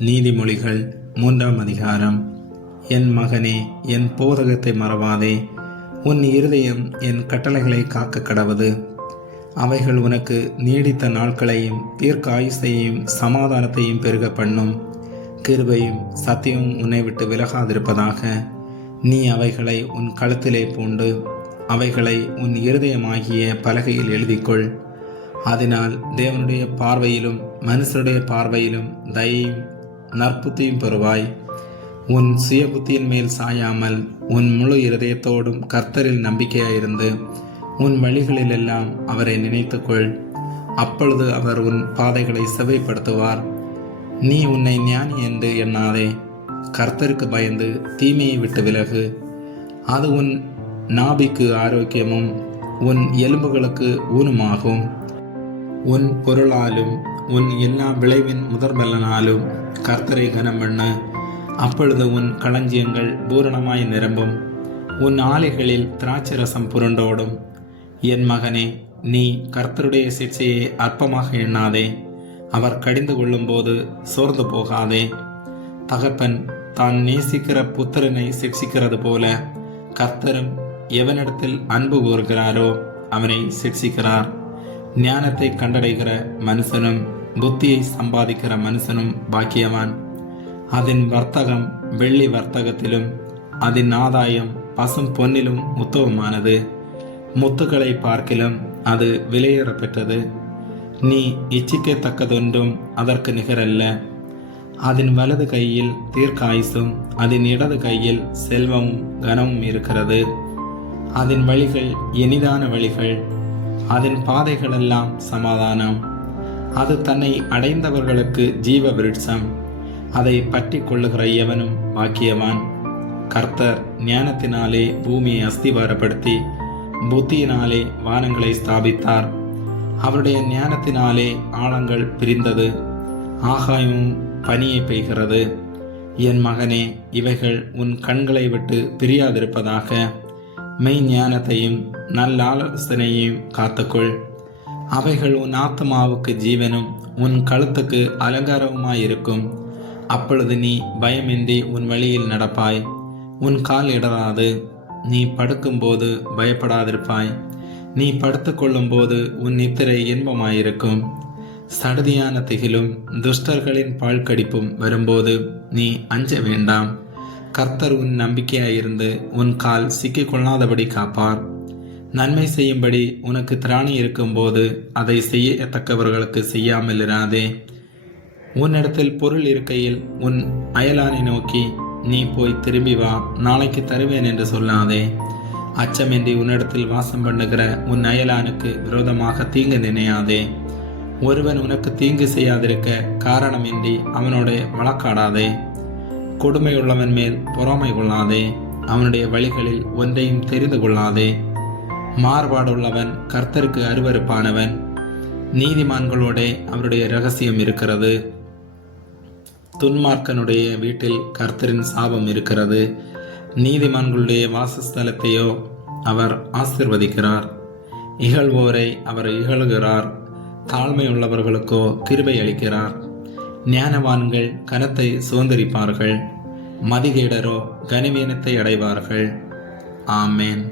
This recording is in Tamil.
நீதிமொழிகள் 3ஆம் அதிகாரம். என் மகனே, என் போதகத்தை மறவாதே. உன் இருதயம் என் கட்டளைகளை காக்க கடவது. அவைகள் உனக்கு நீடித்த நாட்களையும் தீர்க்க ஆயுசையும் சமாதானத்தையும் பெருக பண்ணும். கிருபையும் சத்தியமும் உன்னை விட்டு விலகாதிருப்பதாக. நீ அவைகளை உன் கழுத்திலே பூண்டு அவைகளை உன் இருதயமாகிய பலகையில் எழுதிக்கொள். அதனால் தேவனுடைய பார்வையிலும் மனுஷருடைய பார்வையிலும் தயையும் நற்புத்தியும் பெறுவாய். உன் சுய புத்தியின் மேல் சாயாமல் உன் முழு இருதயத்தோடும் கர்த்தரில் நம்பிக்கையாயிருந்து உன் வழிகளிலெல்லாம் அவரை நினைத்துக்கொள். அப்பொழுது அவர் உன் பாதைகளை செவைப்படுத்துவார். நீ உன்னை ஞானி என்று எண்ணாதே. கர்த்தருக்கு பயந்து தீமையை விட்டு விலகு. அது உன் நாபிக்கு ஆரோக்கியமும் உன் எலும்புகளுக்கு ஊனுமாகும். உன் பொருளாலும் உன் எல்லா விளைவின் முதற்பலனாலும் கர்த்தரை கனம் பண்ணு. அப்பொழுது உன் களஞ்சியங்கள் பூரணமாய் நிரம்பும். உன் ஆலைகளில் திராட்சரசம் புரண்டோடும். என் மகனே, நீ கர்த்தருடைய சிற்சையை அற்பமாக எண்ணாதே. அவர் கடிந்து கொள்ளும்போது சோர்ந்து போகாதே. தகப்பன் தான் நேசிக்கிற புத்திரனை சிக்ஷிக்கிறது போல கர்த்தரும் எவனிடத்தில் அன்பு கூறுகிறாரோ அவனை சிக்ஷிக்கிறார். ஞானத்தை கண்டடைகிற மனுஷனும் புத்தியை சம்பாதிக்கிற மனுஷனும் பாக்கியவான். அதன் வர்த்தகம் வெள்ளி வர்த்தகத்திலும் அதன் ஆதாயம் பசும் பொன்னிலும் உத்தமமானது. முத்துக்களை பார்க்கிலும் அது விலையேற பெற்றது. நீ இச்சிக்கத்தக்கதொன்றும் அதற்கு நிகரல்ல. அதன் வலது கையில் தீர்க்காயுசும் அதன் இடது கையில் செல்வமும் கனமும் இருக்கிறது. அதன் வழிகள் இனிதான வழிகள், அதன் பாதைகளெல்லாம் சமாதானம். அது தன்னை அடைந்தவர்களுக்கு ஜீவ விருட்சம். அதை பற்றி கொள்ளுகிற எவனும் பாக்கியவான். கர்த்தர் ஞானத்தினாலே பூமியை அஸ்திவாரப்படுத்தி புத்தியினாலே வானங்களை ஸ்தாபித்தார். அவருடைய ஞானத்தினாலே ஆழங்கள் பிரிந்தது, ஆகாயமும் பனியை பெய்கிறது. என் மகனே, இவைகள் உன் கண்களை விட்டு பிரியாதிருப்பதாக. மெய் ஞானத்தையும் நல்ல ஆலோசனையையும் காத்துக்கொள். அவைகள் உன் ஆத்மாவுக்கு ஜீவனும் உன் கழுத்துக்கு அலங்காரவுமாயிருக்கும். அப்பொழுது நீ பயமின்றி உன் வழியில் நடப்பாய். உன் கால் இடராது. நீ படுக்கும்போது பயப்படாதிருப்பாய். நீ படுத்துக்கொள்ளும் போது உன் நித்திரை இன்பமாயிருக்கும். சடுதியான திகிலும் துஷ்டர்களின் பால் கடிப்பும் வரும்போது நீ அஞ்ச வேண்டாம். கர்த்தர் உன் நம்பிக்கையாயிருந்து உன் கால் சிக்கிக் கொள்ளாதபடி காப்பார். நன்மை செய்யும்படி உனக்கு திராணி இருக்கும்போது அதை செய்யத்தக்கவர்களுக்கு செய்யாமல் இராதே. உன்னிடத்தில் பொருள் இருக்கையில் உன் அயலானை நோக்கி நீ போய் திரும்பி வா, நாளைக்கு தருவேன் என்று சொல்லாதே. அச்சமின்றி உன்னிடத்தில் வாசம் பண்ணுகிற உன் அயலானுக்கு விரோதமாக தீங்கு நினையாதே. ஒருவன் உனக்கு தீங்கு செய்யாதிருக்க காரணமின்றி அவனோட வழக்காடாதே. கொடுமையுள்ளவன் மேல் பொறாமை கொள்ளாதே. அவனுடைய வழிகளில் ஒன்றையும் தெரிந்து கொள்ளாதே. மாறுபாடுள்ளவன் கர்த்தருக்கு அருவருப்பானவன். நீதிமான்களோட அவருடைய இரகசியம் இருக்கிறது. துன்மார்க்கனுடைய வீட்டில் கர்த்தரின் சாபம் இருக்கிறது. நீதிமான்களுடைய வாசஸ்தலத்தையோ அவர் ஆசிர்வதிக்கிறார். இகழ்வோரை அவர் இகழுகிறார். தாழ்மையுள்ளவர்களுக்கோ கிருபை அளிக்கிறார். ஞானவான்கள் கனத்தை சுதந்திரிப்பார்கள். மதிகேடரோ கனிவீனத்தை அடைவார்கள். ஆமேன்.